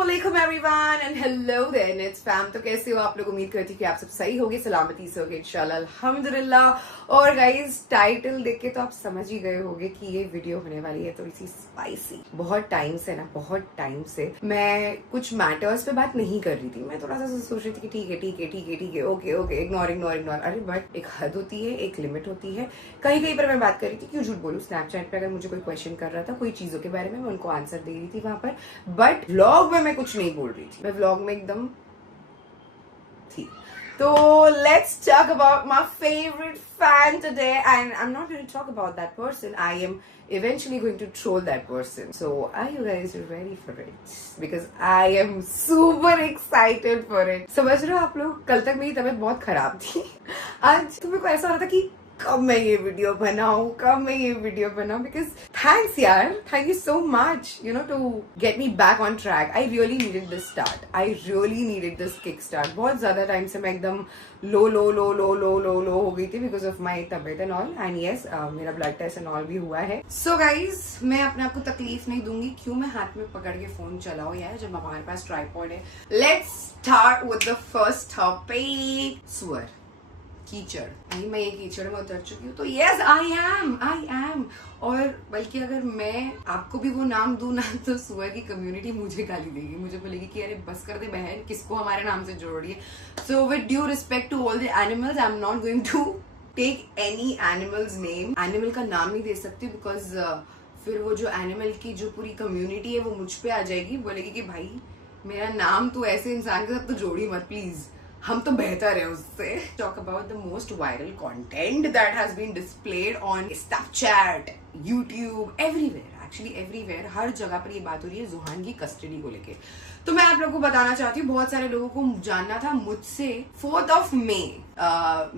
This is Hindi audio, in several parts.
अस्सलामुअलैकुम everyone and hello there it's fam. तो कैसे हो आप लोग? उम्मीद करती हूँ कि आप सब सही होगे, सलामती से होगे इंशाल्लाह, अल्हम्दुलिल्लाह। और गाइस टाइटल देख के तो आप समझ ही गए होंगे कि ये वीडियो होने वाली है थोड़ी सी स्पाइसी। बहुत टाइम से मैं कुछ मैटर्स पे बात नहीं कर रही थी। मैं थोड़ा सा सोच रही थी कि ठीक है, ओके, इग्नोर। अरे बट एक हद होती है, एक लिमिट होती है। कहीं पर मैं बात कर रही थी, क्यों झूठ बोलूं। स्नैपचैट पे अगर मुझे कोई क्वेश्चन कर रहा था कोई चीजों के बारे में, मैं उनको आंसर दे रही थी वहां पर। बट व्लॉग में मैं कुछ नहीं बोल रही थी, मैं व्लॉग में एकदम थी। तो let's talk about my favorite fan today, and I'm not going to talk about that person. I am eventually going to troll that person. So are you guys ready for it? Because I am super excited for it. समझ रहे हो आप लोग, कल तक मेरी तबीयत बहुत खराब थी। आज तो मेरे को ऐसा हो रहा था कि कब मैं ये वीडियो बनाऊं, बिकॉज थैंक्स यार, thank you so much to get me back on track. I really needed this start, I really needed this kick start. बहुत ज्यादा टाइम से मैं एकदम लो हो गई थी बिकॉज ऑफ माई तबियत एंड ऑल। एंड यस, मेरा ब्लड टेस्ट एंड ऑल भी हुआ है। सो गाइज, मैं अपने आप को तकलीफ नहीं दूंगी। क्यों मैं हाथ में पकड़ के फोन चलाऊं यार, जब हमारे पास ट्राइपॉड है। Let's start with the first topic, सुअर, कीचड़। नहीं, मैं ये कीचड़ में उतर चुकी हूँ। तो यस, आई एम। और बल्कि अगर मैं आपको भी वो नाम दूं ना, तो सुअर की कम्युनिटी मुझे गाली देगी, मुझे बोलेगी कि अरे बस कर दे बहन, किसको हमारे नाम से जोड़ रही है। So with due respect to all the animals, I am not going to take any animals name. Animal का नाम नहीं दे सकती बिकॉज फिर वो जो एनिमल की जो पूरी कम्युनिटी है वो मुझ पे आ जाएगी, बोलेगी कि भाई मेरा नाम तो ऐसे इंसान के साथ तो जोड़ी मत प्लीज, हम तो बेहतर है उससे। Talk about the most viral content that has been displayed on Snapchat, YouTube, everywhere, हर जगह पर ये बात हो रही है जुहान की कस्टडी को लेके। तो मैं आप लोगों को बताना चाहती हूँ, बहुत सारे लोगों को जानना था मुझसे। 4 मई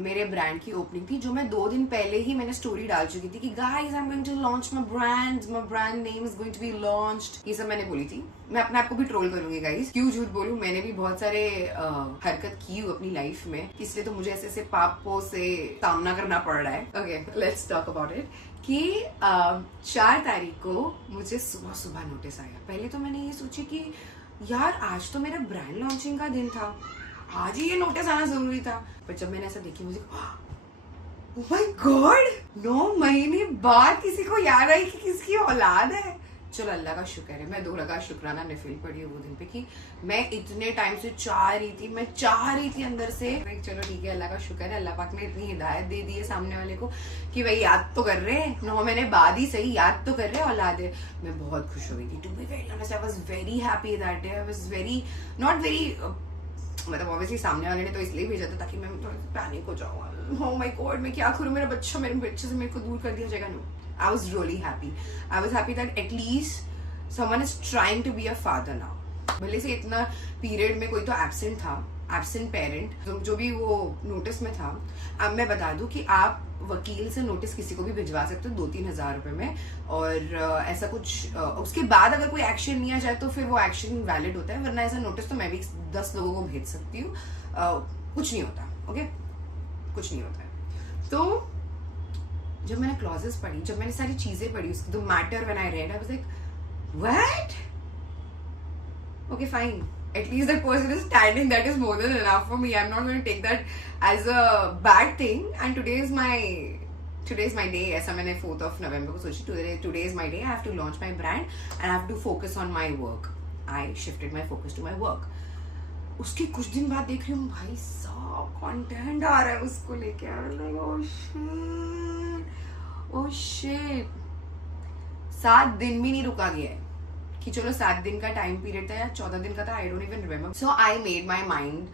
मेरे ब्रांड की ओपनिंग थी, जो मैं 2 दिन पहले ही मैंने स्टोरी डाल चुकी थी कि guys I am going to launch my brand name is going to be launched. ये सब मैंने बोली थी। मैं अपने आप को भी ट्रोल करूंगी गाइस, क्यों झूठ बोलूं। मैंने भी बहुत सारे हरकत की हूँ अपनी लाइफ में, इसलिए तो मुझे ऐसे पापों से सामना करना पड़ रहा है। Okay, let's talk about it. कि 4 तारीख को मुझे सुबह नोटिस आया। पहले तो मैंने ये सोची कि यार आज तो मेरा ब्रांड लॉन्चिंग का दिन था, आज ही ये नोटिस आना जरूरी था। पर जब मैंने ऐसा देखी, मुझे ओह माय गॉड, 9 महीने बाद किसी को याद आई कि किसकी औलाद है। चलो अल्लाह का शुक्र है, मैं 2 रकात शुक्राना नफिल पड़ी है वो दिन पे कि मैं इतने टाइम से चाह रही थी अंदर से। चलो ठीक है, अल्लाह का शुक्र है, अल्लाह पाक ने इतनी हिदायत दे दी है सामने वाले को कि भाई याद तो कर रहे हैं, 9 महीने बाद ही सही, याद तो कर रहे हैं औलाद है। मैं बहुत खुश हो गई थी। To be very honest, I was very happy that day. I was very not very, मतलब ऑब्वियसली सामने वाले ने तो इसलिए भेजा था ताकि मैं थोड़ा पैनिक हो जाऊँ। ओह माय गॉड, मैं क्या करूँ, मेरे बच्चे से मेरे को दूर कर दिया जाएगा। No, I was really happy. I was happy that at least someone is trying to be a father now. भले से इतना पीरियड में कोई तो एब्सेंट था, एब्सेंट पेरेंट, तो जो भी वो नोटिस में था। अब मैं बता दूं कि आप वकील से नोटिस किसी को भी भिजवा सकते हो 2-3 हजार रुपए में, और ऐसा कुछ उसके बाद अगर कोई एक्शन लिया जाए तो फिर वो एक्शन वैलिड होता है, वरना ऐसा नोटिस तो मैं भी 10 लोगों को भेज सकती हूँ, कुछ नहीं होता। ओके, कुछ नहीं होता है। तो जब मैंने क्लॉजेस पढ़ी, जब मैंने सारी चीजें पढ़ी, उसकी the matter when I read, I was like what, okay fine, at least that person is standing, that is more than enough for me. I'm not going to take that as a bad thing. And today is my day. ऐसा मैंने 4th November को सोची, today is my day. I have to launch my brand and I have to focus on my work. I shifted my focus to my work. उसके कुछ दिन बाद देख रही हूँ भाई साहब कंटेंट आ रहा है उसको लेके। ओह शिट, 7 दिन भी नहीं रुका गया है कि चलो 7 दिन का टाइम पीरियड था या 14 दिन का था, I don't even remember. So I made my mind,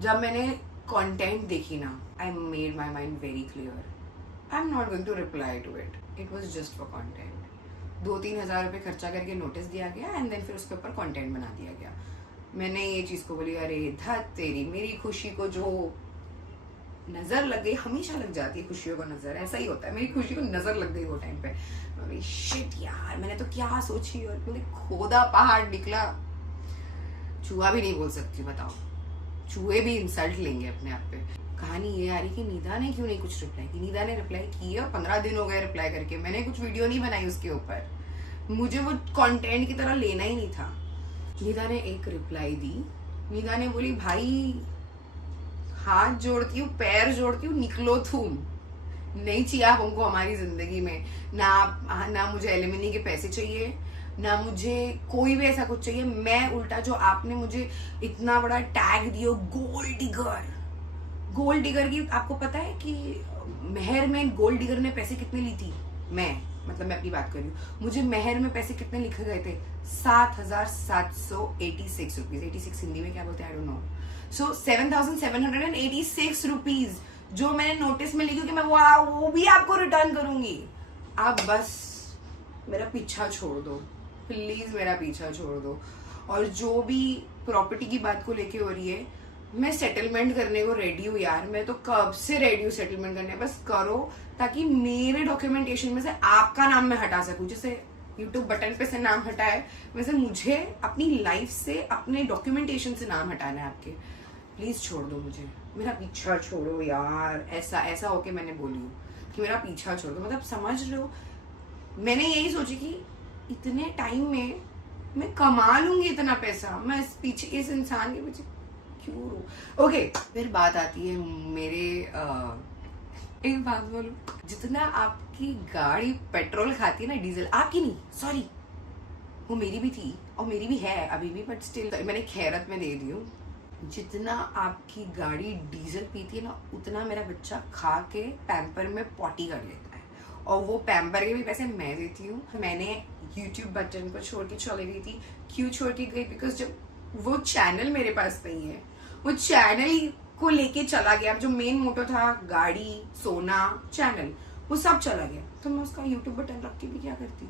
जब मैंने कंटेंट देखी ना, I made my mind very clear, I am not going to reply to it, it was just for content. 2-3 हजार रुपए खर्चा करके नोटिस दिया गया एंड देन फिर उसके ऊपर कंटेंट बना दिया गया। मैंने ये चीज को बोली, अरे धत तेरी, मेरी खुशी को जो नजर लग गई, हमेशा लग जाती है खुशियों को नजर, ऐसा ही होता है, मेरी खुशी को नजर लग गई वो टाइम पे। शिट यार, मैंने तो क्या सोची, और मैंने खोदा पहाड़ निकला। चूहा भी नहीं बोल सकती, बताओ, चूहे भी इंसल्ट लेंगे अपने आप पे। कहानी ये आ रही कि नीदा ने क्यों नहीं कुछ रिप्लाई की। नीदा ने रिप्लाई की है और 15 दिन हो गए रिप्लाई करके, मैंने कुछ वीडियो नहीं बनाई उसके ऊपर, मुझे वो कंटेंट की तरह लेना ही नहीं था। निदा ने एक रिप्लाई दी। निदा ने बोली भाई हाथ जोड़ती हूँ, पैर जोड़ती हूँ, निकलो तुम, नहीं चाहिए आप हमको हमारी जिंदगी में। ना मुझे एलिमनी के पैसे चाहिए, ना मुझे कोई भी ऐसा कुछ चाहिए। मैं उल्टा जो आपने मुझे इतना बड़ा टैग दियो गोल्ड डिगर, गोल्ड डिगर की आपको पता है कि मेहर में गोल्ड डिगर ने पैसे कितने ली थी? मैं अपनी बात कर रही हूँ, मुझे मेहर में पैसे कितने लिखे गए थे? 7,786 रुपीज। 86 हिंदी में क्या बोलते हैं I don't know. So 7,786 rupees जो मैंने नोटिस में लिखी कि मैं वो भी आपको रिटर्न करूंगी। आप बस मेरा पीछा छोड़ दो प्लीज, मेरा पीछा छोड़ दो। और जो भी प्रॉपर्टी की बात को लेके हो रही है, मैं सेटलमेंट करने को रेडी हूँ यार। मैं तो कब से रेडी हूँ सेटलमेंट करने, बस करो ताकि मेरे डॉक्यूमेंटेशन में से आपका नाम मैं हटा सकूं। जैसे यूट्यूब बटन पे से नाम हटा है, वैसे मुझे अपनी लाइफ से, अपने डॉक्यूमेंटेशन से नाम हटाना है आपके। प्लीज छोड़ दो मुझे, मेरा पीछा छोड़ो यार। ऐसा होके मैंने बोली हूँ कि मेरा पीछा छोड़ दो, मतलब समझ रहे हो। मैंने यही सोची कि इतने टाइम में मैं कमा लूंगी इतना पैसा, मैं इस इंसान के पीछे क्यों रो। ओके, फिर बात आती है मेरे एक बात बोलूं, जितना आपकी गाड़ी पेट्रोल खाती है ना, डीजल, आपकी नहीं सॉरी, वो मेरी भी थी और मेरी भी है अभी भी, बट स्टिल मैंने खैरत में दे दी हूँ। जितना आपकी गाड़ी डीजल पीती है ना, उतना मेरा बच्चा खा के पैम्पर में पॉटी कर लेता है, और वो पैम्पर के भी पैसे मैं देती हूँ। मैंने यूट्यूब बटन पर छोड़ के चली गई थी। क्यों छोड़ के गई? बिकॉज जब वो चैनल मेरे पास नहीं है, वो चैनल को लेके चला गया। जो मेन मोटो था, गाड़ी, सोना, चैनल, वो सब चला गया, तो मैं उसका यूट्यूब बटन रख के भी क्या करती।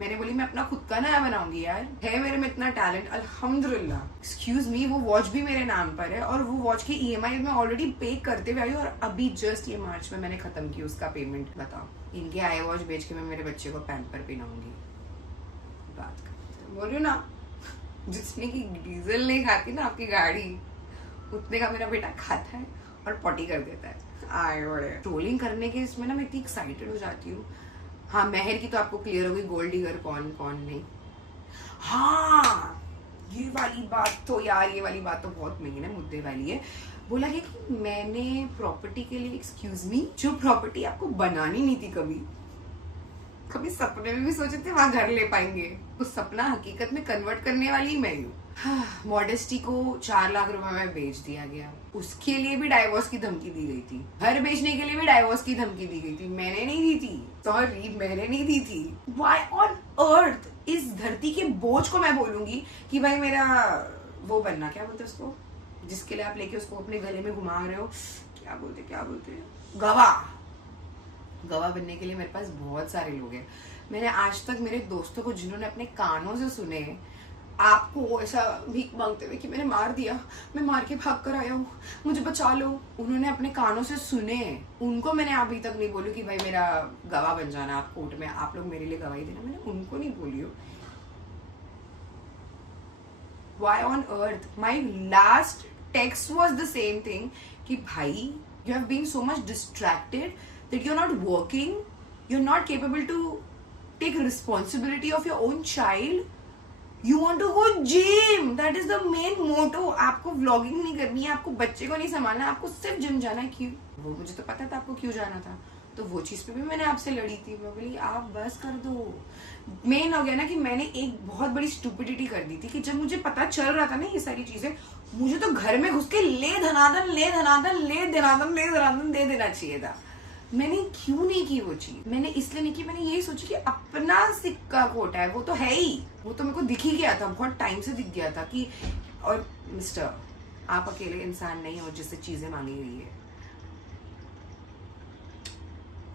मैंने बोली मैं अपना खुद का नया बनाऊंगी यार, है मेरे में इतना टैलेंट अल्हम्दुलिल्लाह। एक्सक्यूज मी, वो वॉच भी मेरे नाम पर है, और वो वॉच की EMI में ऑलरेडी पे करते हुए आई हूँ, और अभी जस्ट ये मार्च में मैंने खत्म की उसका पेमेंट। बताओ, इनके आई वॉच बेच के मैं मेरे बच्चे को पैम्पर पहनाऊंगी। बात करते बोल रही हूँ ना, जितने की डीजल नहीं खाती ना आपकी गाड़ी, उतने का मेरा बेटा खाता है और पॉटी कर देता है। ट्रोलिंग करने के इसमें ना मैं इतनी एक्साइटेड हो जाती हूँ। हाँ, मेहर की तो आपको क्लियर होगी, गोल्ड डिगर कौन कौन नहीं। हाँ, ये वाली बात तो यार, ये वाली बात तो बहुत मेन है, मुद्दे वाली है। बोला कि मैंने प्रॉपर्टी के लिए, एक्सक्यूज मी, जो प्रॉपर्टी आपको बनानी नहीं थी, कभी सपने में भी सोचे थे वहां घर ले पाएंगे, उस सपना हकीकत में कन्वर्ट करने वाली मैं हूँ। मॉडेस्टी को 4 लाख रुपए में बेच दिया गया, उसके लिए भी डाइवोर्स की धमकी दी गई थी। घर बेचने के लिए भी डाइवोर्स की धमकी दी गई थी, मैंने नहीं दी थी, सॉरी मैंने नहीं दी थी। व्हाई ऑन अर्थ इस धरती के बोझ को मैं बोलूंगी कि भाई मेरा वो बनना, क्या बोलते उसको, जिसके लिए आप लेके उसको अपने गले में घुमा रहे हो, क्या बोलते गवाह बनने के लिए मेरे पास बहुत सारे लोग हैं। मैंने आज तक मेरे दोस्तों को, जिन्होंने अपने कानों से सुने आपको ऐसा भीख मांगते हुए कि मैंने मार दिया, मैं मार के भाग कर आया हूँ, मुझे बचा लो, उन्होंने अपने कानों से सुने, उनको मैंने अभी तक नहीं बोली कि भाई मेरा गवाह बन जाना आप कोर्ट में, आप लोग मेरे लिए गवाही देना, मैंने उनको नहीं बोली हो। Why on earth? My last text was the same thing कि भाई you have been so much distracted that you're not working, you're not capable to take responsibility of your own child. You want to go gym. That is the main motto. आपको vlogging नहीं करनी है, आपको बच्चे को नहीं संभालना, आपको सिर्फ जिम जाना है। क्यों? वो मुझे तो पता था आपको क्यों जाना था, तो वो चीज पे भी मैंने आपसे लड़ी थी। मैं बोली आप बस कर दो। मेन हो गया ना कि मैंने एक बहुत बड़ी स्टूपिडिटी कर दी थी कि जब मुझे पता चल रहा था ना ये सारी चीजें, मुझे तो घर में घुस के ले धनादन दे देना चाहिए था। मैंने क्यों नहीं की वो चीज? मैंने इसलिए नहीं की, मैंने यही सोची कि अपना सिक्का खोटा है, वो तो है ही, वो तो मेरे को दिख ही गया था, बहुत टाइम से दिख गया था कि, और मिस्टर आप अकेले इंसान नहीं हो जिससे चीजें मांगी गई है।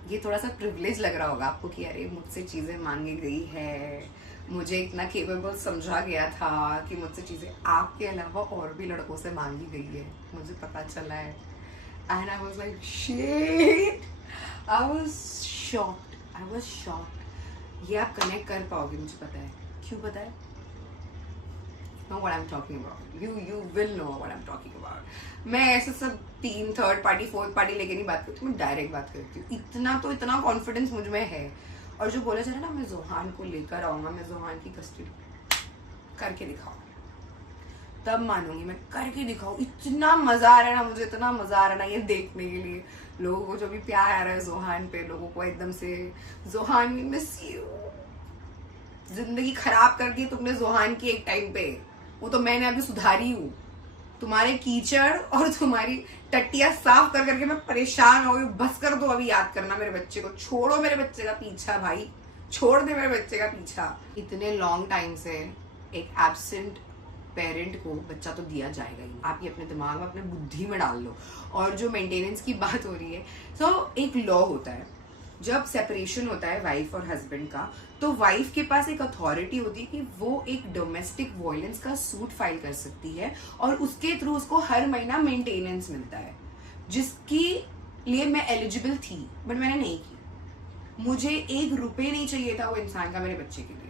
ये थोड़ा सा प्रिविलेज लग रहा होगा आपको कि अरे मुझसे चीजें मांगी गई है, मुझे इतना केपेबल समझा गया था कि मुझसे चीजें आपके अलावा और भी लड़कों से मांगी गई है, मुझे पता चला है। And I was like shit, I was shocked. ये आप कनेक्ट कर पाओगे, मुझे पता है। क्यों पता है? know what I'm talking about. You will know what I'm talking about. मैं ऐसे सब 3 थर्ड पार्टी 4th पार्टी लेके नहीं बात करती, मैं डायरेक्ट बात करती हूँ। इतना कॉन्फिडेंस मुझ में है। और जो बोला जा रहा है ना, मैं जोहान को लेकर आऊंगा, मैं जोहान की कस्टडी करके दिखाऊंगा। तब मानूंगी, मैं करके दिखाऊं। इतना मजा आ रहा है ना मुझे, इतना मजा आ रहा है ना ये देखने के लिए। लोगों को जो भी प्यार आ रहा है जोहान पे, लोगों को एकदम से जोहान वी मिस यू, जिंदगी खराब कर दी तुमने जोहान की एक टाइम पे। वो तो मैंने अभी सुधारी हूँ। तुम्हारे कीचड़ और तुम्हारी टट्टियां साफ कर करके मैं परेशान हो गई। बस कर दो अभी याद करना मेरे बच्चे को, छोड़ो मेरे बच्चे का पीछा भाई, छोड़ दे मेरे बच्चे का पीछा। इतने लॉन्ग टाइम से एक एब्सेंट पेरेंट को बच्चा तो दिया जाएगा ही। आप ये अपने दिमाग में, अपने बुद्धि में डाल लो। और जो मेंटेनेंस की बात हो रही है, तो एक लॉ होता है, जब सेपरेशन होता है वाइफ और हस्बैंड का, तो वाइफ के पास एक अथॉरिटी होती है कि वो एक डोमेस्टिक वायलेंस का सूट फाइल कर सकती है और उसके थ्रू उसको हर महीना मेंटेनेंस मिलता है, जिसकी लिए मैं एलिजिबल थी बट मैंने नहीं की। मुझे 1 रुपए नहीं चाहिए था वो इंसान का मेरे बच्चे के लिए।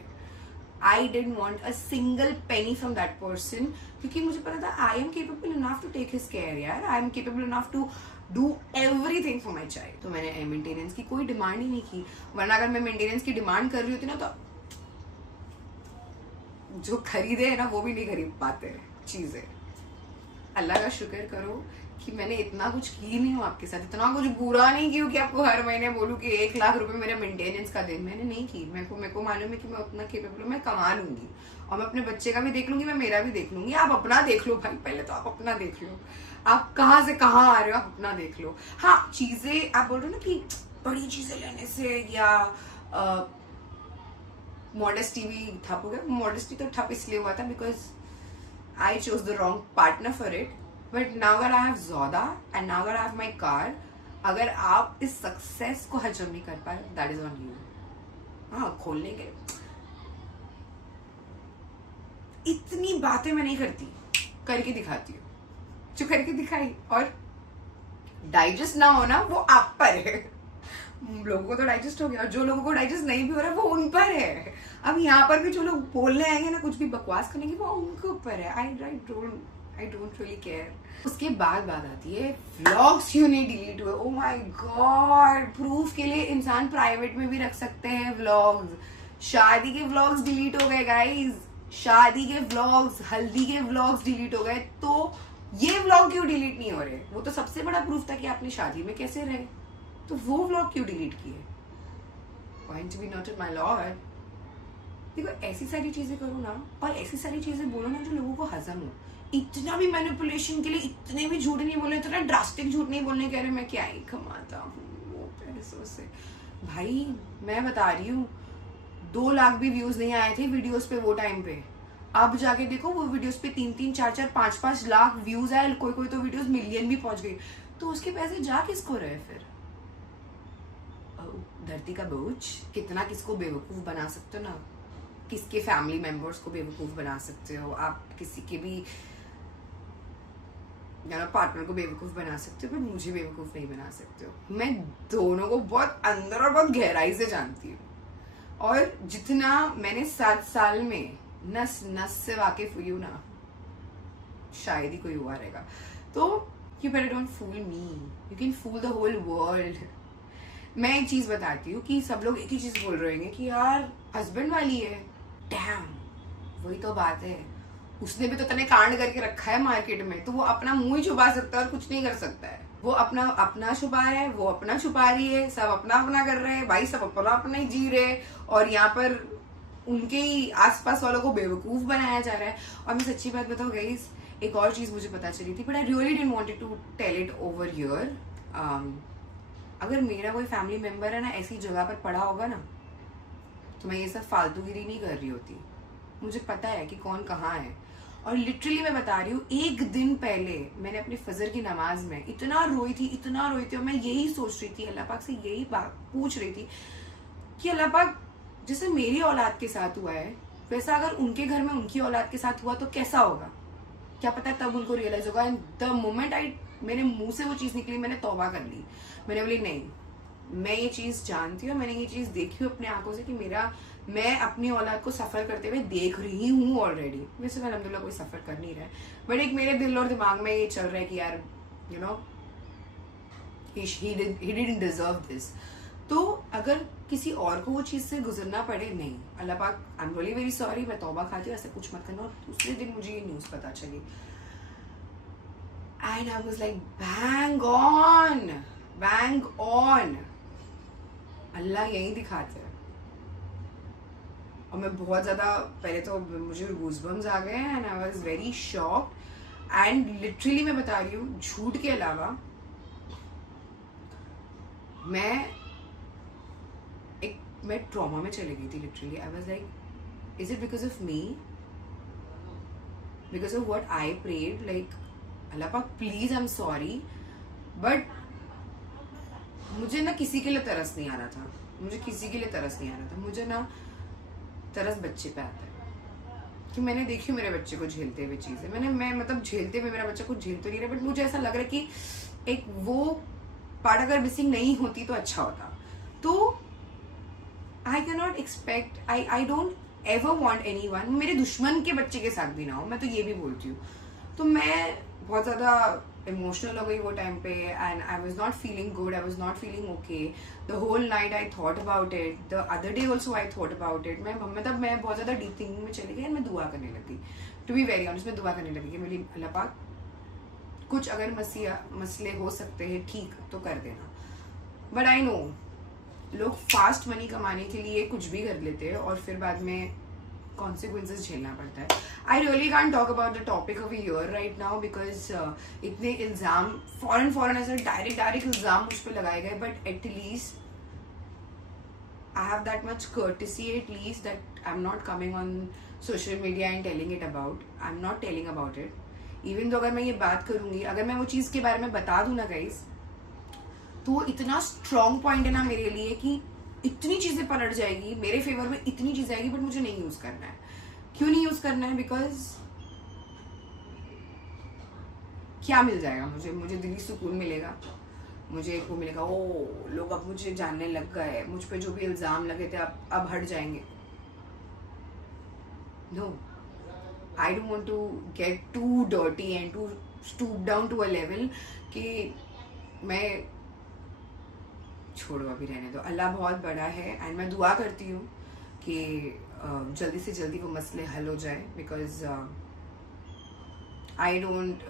I didn't want a single penny from that person, क्योंकि मुझे पता था I am capable enough to take his care यार, I am capable enough to do everything for my child. तो मैंने मेंटेनेंस की कोई डिमांड ही नहीं की, वरना अगर मैं मेंटेनेंस की डिमांड कर रही होती ना तो जो खरीदे है ना वो भी नहीं खरीद पाते चीजें। अल्लाह का शुक्र करो कि मैंने इतना कुछ की नहीं हूँ आपके साथ, इतना कुछ बुरा नहीं की कि आपको हर महीने बोलूँ कि 1 लाख रुपए मेरे मेंटेनेंस का दे। मैंने नहीं की। मेरे को मालूम है कि मैं उतना केपेबल हूँ, मैं कमा लूंगी और मैं अपने बच्चे का भी देख लूंगी, मैं मेरा भी देख लूंगी। आप अपना देख लो भाई, पहले तो आप अपना देख लो। आप कहाँ से कहाँ आ रहे हो, आप अपना देख लो। हाँ, चीजें आप बोल रहे हो ना कि बड़ी चीजें लेने से या मॉडेस्टी भी ठप हो गया। मॉडेस्टी तो ठप इसलिए हुआ था because I chose the wrong partner for it. But now that I have ज़ोदा and now that I have my car, अगर आप इस सक्सेस को हजम नहीं कर पाए, दैट इज ऑन यू। हाँ, खोलने के इतनी बातें मैं नहीं करती, करके दिखाती हूँ। जो करके दिखाई और डाइजेस्ट ना होना वो आप पर है। लोगों को तो डाइजेस्ट हो गया, और जो लोगों को डाइजेस्ट नहीं भी हो रहा है वो उन पर है। अब यहाँ पर भी जो लोग बोलने आएंगे ना, कुछ भी बकवास करने की, वो उनके ऊपर है। I don't really care. उसके बाद बात आती है व्लॉग्स क्यों नहीं डिलीट हुए। ओ माय गॉड, प्रूफ के लिए इंसान प्राइवेट में भी रख सकते हैं व्लॉग्स। शादी के व्लॉग्स डिलीट हो गए गाइज, शादी के व्लॉग्स, हल्दी के व्लॉग्स डिलीट हो गए, तो ये व्लॉग क्यों डिलीट नहीं हो रहे? वो तो सबसे बड़ा प्रूफ था कि आपने शादी में कैसे रहे, तो वो व्लॉग क्यों डिलीट किए? Point be noted my Lord. देखो, ऐसी सारी चीजें करो ना, और ऐसी सारी चीजें बोलो ना जो लोगों को हजम हो। इतना भी मैनिपुलेशन के लिए इतने भी झूठ नहीं बोलने, इतना ड्रास्टिक झूठ नहीं बोलने कह रहे मैं क्या ही कमाता हूँ वो पैसों से। भाई मैं बता रही हूँ, 2 लाख भी व्यूज नहीं आए थे वीडियोस पे वो टाइम पे। अब जाके देखो वो वीडियोस पे 3-3, 4-4, 5-5 लाख व्यूज आए, कोई तो वीडियोस मिलियन भी पहुंच गई। तो उसके पैसे जा किसको रहे फिर? धरती का बोझ। कितना किसको बेवकूफ बना सकते हो ना, किसके फैमिली मेंबर्स को बेवकूफ बना सकते हो आप, किसी के भी पार्टनर को बेवकूफ बना सकते हो, पर मुझे बेवकूफ नहीं बना सकते हो। मैं दोनों को बहुत अंदर और बहुत गहराई से जानती हूँ, और जितना मैंने 7 साल में नस नस से वाकिफ हुई हूँ ना, शायद ही कोई हुआ रहेगा। तो you better don't fool me, you can fool the whole world. मैं एक चीज बताती हूँ कि सब लोग एक ही चीज बोल रहे होंगे कि यार हस्बैंड वाली है। डैम, वही तो बात है। उसने भी तो तने कांड करके रखा है मार्केट में, तो वो अपना मुंह ही छुपा सकता है और कुछ नहीं कर सकता है। वो अपना छुपा है, वो अपना छुपा रही है, सब अपना कर रहे हैं भाई, सब अपना ही जी रहे, और यहाँ पर उनके ही आसपास वालों को बेवकूफ बनाया जा रहा है। और मैं सच्ची बात बताऊं गाइस, एक और चीज मुझे पता चली थी, but I really didn't wanted to tell it over here. अगर मेरा कोई फैमिली मेंबर है ना ऐसी जगह पर पड़ा होगा ना, तो मैं ये सब फालतूगिरी नहीं कर रही होती। मुझे पता है कि कौन कहाँ है। और लिटरली मैं बता रही हूँ, 1 दिन पहले मैंने अपनी फजर की नमाज में इतना रोई थी, और मैं यही सोच रही थी, अल्लाह पाक से यही बात पूछ रही थी कि अल्लाह पाक, जैसे मेरी औलाद के साथ हुआ है वैसा अगर उनके घर में उनकी औलाद के साथ हुआ तो कैसा होगा, क्या पता तब उनको रियलाइज होगा। एंड द मोमेंट मेरे मुंह से वो चीज निकली, मैंने तौबा कर ली। मैंने बोली नहीं, मैं ये चीज जानती हूँ, मैंने ये चीज देखी हूँ अपने आंखों से कि मैं अपनी औलाद को सफर करते हुए देख रही हूँ ऑलरेडी। वैसे अल्हम्दुलिल्लाह कोई सफर कर नहीं रहा है, बट एक मेरे दिल और दिमाग में ये चल रहा है कि यार you know he didn't deserve this. तो अगर किसी और को वो चीज से गुजरना पड़े, नहीं, अल्लाह पाक, I am really very sorry, मैं तौबा खाती हूँ, ऐसा कुछ मत करना। और दूसरे दिन मुझे ये न्यूज पता चली and I was like bang on. अल्लाह यही दिखाते हैं। और मैं बहुत ज्यादा, पहले तो मुझे गूज़बम्स आ गए and I was very shocked and literally मैं बता रही हूँ, झूठ के अलावा मैं ट्रॉमा में चली गई थी literally. I was like, is it because of me, because of what I prayed? Like अल्लाह पाक please, I am sorry, but मुझे ना किसी के लिए तरस नहीं आ रहा था, मुझे ना तरस बच्चे पे आता है कि मैंने देखी मेरे बच्चे को झेलते हुए चीजें, मैं मतलब झेलते हुए, मेरा बच्चा कुछ झेल तो नहीं रहा, बट मुझे ऐसा लग रहा है कि एक वो पार्ट अगर मिसिंग नहीं होती तो अच्छा होता। तो I can not expect, I don't ever want any one मेरे दुश्मन के बच्चे के साथ भी ना हो, मैं तो ये भी बोलती हूँ। तो मैं बहुत ज्यादा इमोशनल हो गई वो टाइम पे and I was not feeling good, I was not feeling okay. The whole night I thought about it, the other day also I thought about it. मैं बहुत ज्यादा डीप थिंकिंग में चली गई एंड मैं दुआ करने लगी। टू बी वेरी ऑनेस्ट, मैं दुआ करने लगी कि मेरी अल्लाह पाक कुछ अगर मसले हो सकते हैं ठीक तो कर देना। बट आई नो लोग फास्ट मनी कमाने के लिए कुछ भी कर लेते हैं और फिर बाद में कॉन्सिक्वेंसेस झेलना पड़ता है। I really can't talk about the topic of year right now because इतने इल्जाम फॉरन ऐसे डायरेक्ट इल्जाम मुझ पर लगाए गए, but at least I have that much courtesy at least that I am not coming on social media and telling it about, I am not telling about it. Even तो अगर मैं ये बात करूंगी, अगर मैं वो चीज के बारे में बता दूं ना गाइज, तो इतना स्ट्रॉन्ग पॉइंट है ना मेरे लिए कि इतनी चीजें पलट जाएगी मेरे फेवर में, इतनी चीजें आएगी, बट मुझे नहीं यूज करना है। क्यों नहीं यूज करना है? बिकॉज क्या मिल जाएगा मुझे दिली सुकून मिलेगा, मुझे वो मिलेगा, ओ लोग अब मुझे जानने लग गए, मुझ पे जो भी इल्जाम लगे थे अब हट जाएंगे। No, I don't want to get too dirty and to stoop down to a level कि मैं छोड़ो, अभी रहने दो। अल्लाह बहुत बड़ा है एंड मैं दुआ करती हूँ कि जल्दी से जल्दी वो मसले हल हो जाए, because I don't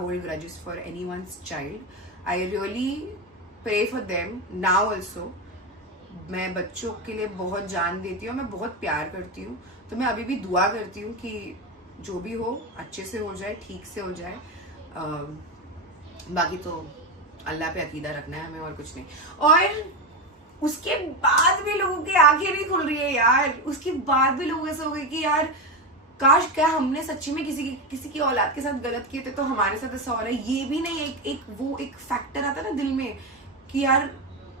hold grudges for anyone's child. I really pray for them now also. मैं बच्चों के लिए बहुत जान देती हूँ, मैं बहुत प्यार करती हूँ, तो मैं अभी भी दुआ करती हूँ कि जो भी हो अच्छे से हो जाए, ठीक से हो जाए। बाकी तो अल्लाह पे अकीदा रखना है हमें, और कुछ नहीं। और उसके बाद भी लोगों की आंखें नहीं खुल रही है यार, उसके बाद भी लोग ऐसे हो गए कि यार काश क्या हमने सच्ची में किसी की औलाद के साथ गलत किए थे तो हमारे साथ ऐसा हो रहा है। ये भी नहीं, एक फैक्टर आता है ना दिल में कि यार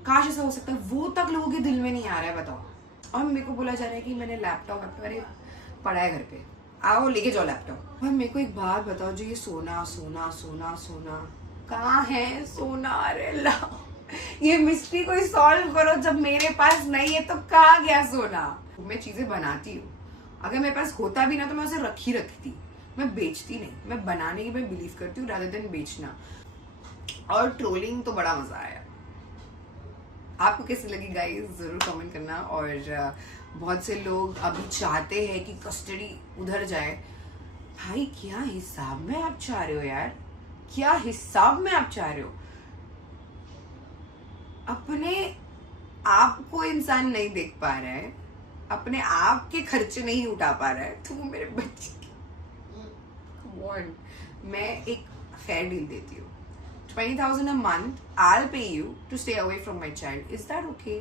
काश ऐसा हो सकता है, वो तक लोगों के दिल में नहीं आ रहा है, बताओ। और मेरे को बोला जा रहा है कि मैंने लैपटॉप अरे पड़ा है घर पे, आओ लेके जाओ लैपटॉप। और मेरे को एक बात बताओ, जो ये सोना सोना सोना सोना कहाँ है सोना? अरे लाओ, ये मिस्ट्री कोई सॉल्व करो, जब मेरे पास नहीं है तो कहाँ गया सोना? मैं चीजें बनाती हूँ, अगर मेरे पास होता भी ना तो मैं उसे रखी थी, मैं बेचती नहीं, मैं बनाने की मैं बिलीव करती हूँ रादर देन बेचना। और ट्रोलिंग तो बड़ा मजा आया। आपको कैसी लगी गाइस जरूर कमेंट करना। और बहुत से लोग अभी चाहते हैं कि कस्टडी उधर जाए। भाई क्या हिसाब में आप चाह रहे हो यार, क्या हिसाब में आप चाह रहे हो? अपने आप को इंसान नहीं देख पा रहा है, अपने आप के खर्चे नहीं उठा पा रहा है, तो वो मेरे बच्चे मैं एक फेयर डील देती हूँ, 20,000 a month, I'll pay you to stay away from my child. Is that okay?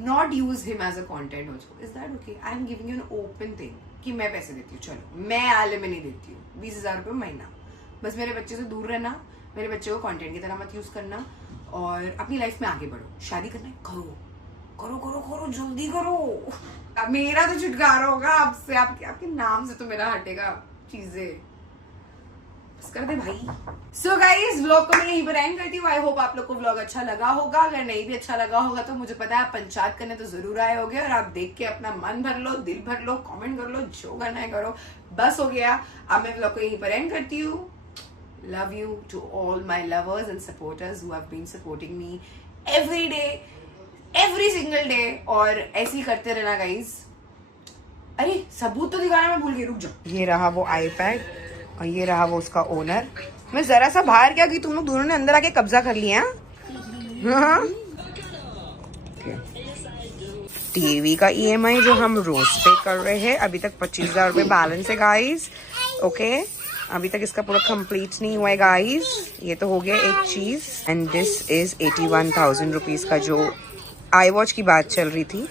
Not use him as a content also. Is that okay? I'm giving you an open thing कि मैं पैसे देती हूँ, चलो मैं आले में नहीं देती हूँ, 20,000 रुपये महीना, बस मेरे बच्चे से दूर रहना, मेरे बच्चे को कंटेंट की तरह मत यूज करना, और अपनी लाइफ में आगे बढ़ो। शादी करना है करो करो करो करो, जल्दी करो। मेरा तो छुटकारा होगा आपसे, आपके नाम से तो मेरा हटेगा चीजें, कर दे भाई। सो गाइज व्लॉग को मैं यहीं पर एंड करती हूँ। आई होप आप लोग को व्लॉग अच्छा लगा होगा, अगर नहीं भी अच्छा लगा होगा तो मुझे पता है आप पंचायत करने तो जरूर आए होगे, और आप देख के अपना मन भर लो, दिल भर लो, कमेंट कर लो, जो करना है करो, बस हो गया। अब मैं व्लॉग को यहीं पर एंड करती हूँ। Love you to all my lovers and supporters who have been supporting me every day every single day, और ऐसे ही करते रहना गाइज। अरे सबूत तो दिखाना मैं भूल गई, रुक जाओ। ये रहा वो आईपैड और ये रहा वो उसका ओनर। मैं जरा सा बाहर क्या कि तुम लोग दोनों ने अंदर आके कब्जा कर लिया। हाँ, टीवी का EMI जो हम रोज पे कर रहे हैं, अभी तक 25,000 रुपये बैलेंस है गाइज। ओके, अभी तक इसका पूरा कंप्लीट नहीं हुआ है गाइज। ये तो हो गया एक चीज। एंड दिस इज 81,000 रुपीज का जो आई वॉच की बात चल रही थी,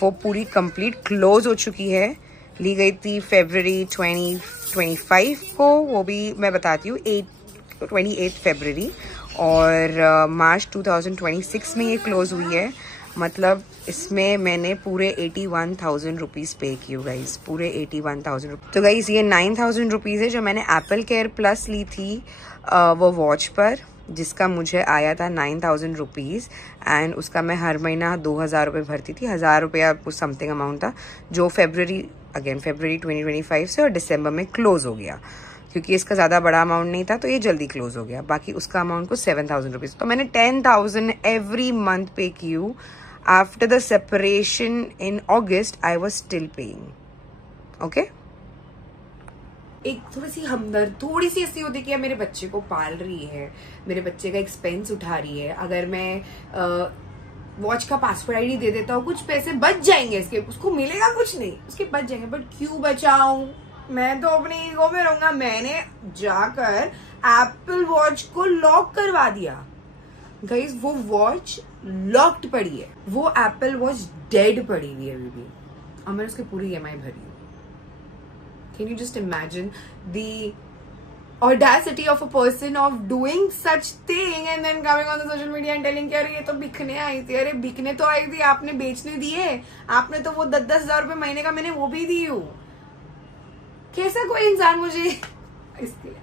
वो पूरी कंप्लीट क्लोज हो चुकी है। ली गई थी February 2025 को, वो भी मैं बताती हूँ 28 February, और March 2026 में ये क्लोज हुई है। मतलब इसमें मैंने पूरे 81,000 रुपीज़ पे किए गाइज, पूरे 81,000 रुपीज़। तो गाइज ये 9,000 रुपीज़ है जो मैंने एप्पल केयर प्लस ली थी वो वॉच पर, जिसका मुझे आया था 9,000 रुपीज़। एंड उसका मैं हर महीना 2,000 रुपये भरती थी, 1,000 रुपया कुछ समथिंग अमाउंट था, जो February 2025 से और दिसंबर में क्लोज हो गया। क्योंकि इसका ज़्यादा बड़ा अमाउंट नहीं था तो ये जल्दी क्लोज हो गया। बाकी उसका अमाउंट को 7,000 रुपीज़, तो मैंने 10,000 एवरी मंथ पे की। After the separation in August I was still paying. Okay, एक थोड़ी सी हमदर्द, थोड़ी सी ऐसी होती है कि मेरे बच्चे को पाल रही है, मेरे बच्चे का एक्सपेंस उठा रही है। अगर मैं वॉच का पासवर्ड ID दे देता हूँ, कुछ पैसे बच जाएंगे इसके, उसको मिलेगा कुछ नहीं, उसके बच जाएंगे। बट क्यों बचाऊं, मैं तो अपनी ईगो में रहूंगा। मैंने जाकर एप्पल वॉच को लॉक करवा दिया गाइज। वो वॉच लॉक्ड पड़ी है, वो एप्पल वॉच डेड पड़ी हुई है अभी भी, और मैंने उसकी पूरी EMI भरी। Can you just imagine the audacity of a person of doing such thing and then coming on the social media and telling कि अरे ये तो बिकने आई थी। अरे बिकने तो आई थी, आपने बेचने दिए, आपने तो वो 10-10 हजार रुपये महीने का मैंने वो भी दी हूँ। कैसा कोई इंसान मुझे इसके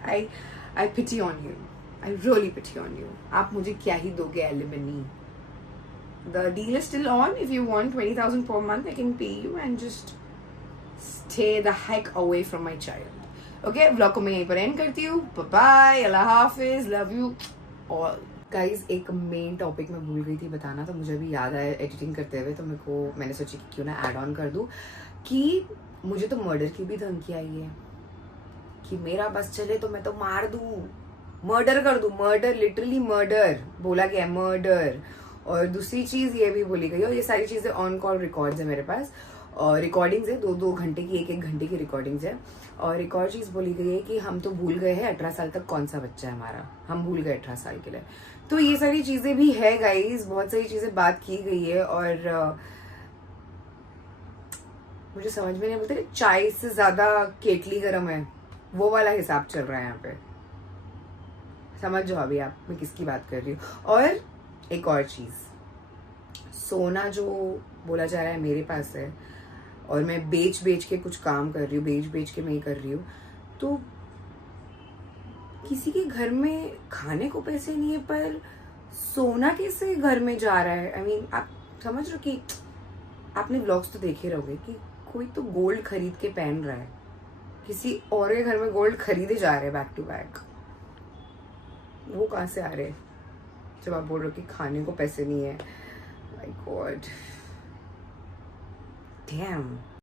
I pity on you, I really pity on you। आप मुझे क्या ही दोगे alimony. The deal is still on, if you want 20,000 per month I can pay you and just stay the heck away from my child। Okay, vlog को मैं यहीं पर एंड करती हूँ। बाय, अल्लाह हाफिज, लव यू ऑल। गाइज एक मेन टॉपिक मैं भूल गई थी बताना, तो मुझे अभी याद आया एडिटिंग करते हुए, तो मैंने सोची कि क्यों ना ऐड ऑन कर दूँ कि मुझे तो मर्डर की भी धमकी आई है कि मेरा बस चले तो मैं तो मार दूँ, मर्डर कर दूँ। मर्डर, लिटरली मर्डर बोला गया, मर्डर। और दूसरी चीज ये भी बोली गई, और ये सारी चीजें ऑन कॉल रिकॉर्ड्स है मेरे पास, और रिकॉर्डिंग्स है 2-2 घंटे की, 1-1 घंटे की रिकॉर्डिंग्स है। और एक और चीज बोली गई है कि हम तो भूल गए हैं 18 साल तक कौन सा बच्चा है हमारा, हम भूल गए 18 साल के लिए। तो ये सारी चीजें भी है गाइज, बहुत सारी चीजें बात की गई है। और मुझे समझ में नहीं बोलते, चाय से ज्यादा केटली गर्म है, वो वाला हिसाब चल रहा है यहाँ पे। समझ जाओ अभी आप मैं किसकी बात कर रही हूँ। और एक और चीज, सोना जो बोला जा रहा है मेरे पास है, और मैं बेच के कुछ काम कर रही हूँ, बेच के मैं ही कर रही हूँ। तो किसी के घर में खाने को पैसे नहीं है, पर सोना कैसे घर में जा रहा है। आई मीन आप समझ रहे हो कि आपने व्लॉग्स तो देखे रहोगे कि कोई तो गोल्ड खरीद के पहन रहा है, किसी और के घर में गोल्ड खरीदे जा रहे हैं बैक टू बैक। वो कहाँ से आ रहे हैं जब आप बोल रहे हो कि खाने को पैसे नहीं है। My God, dam.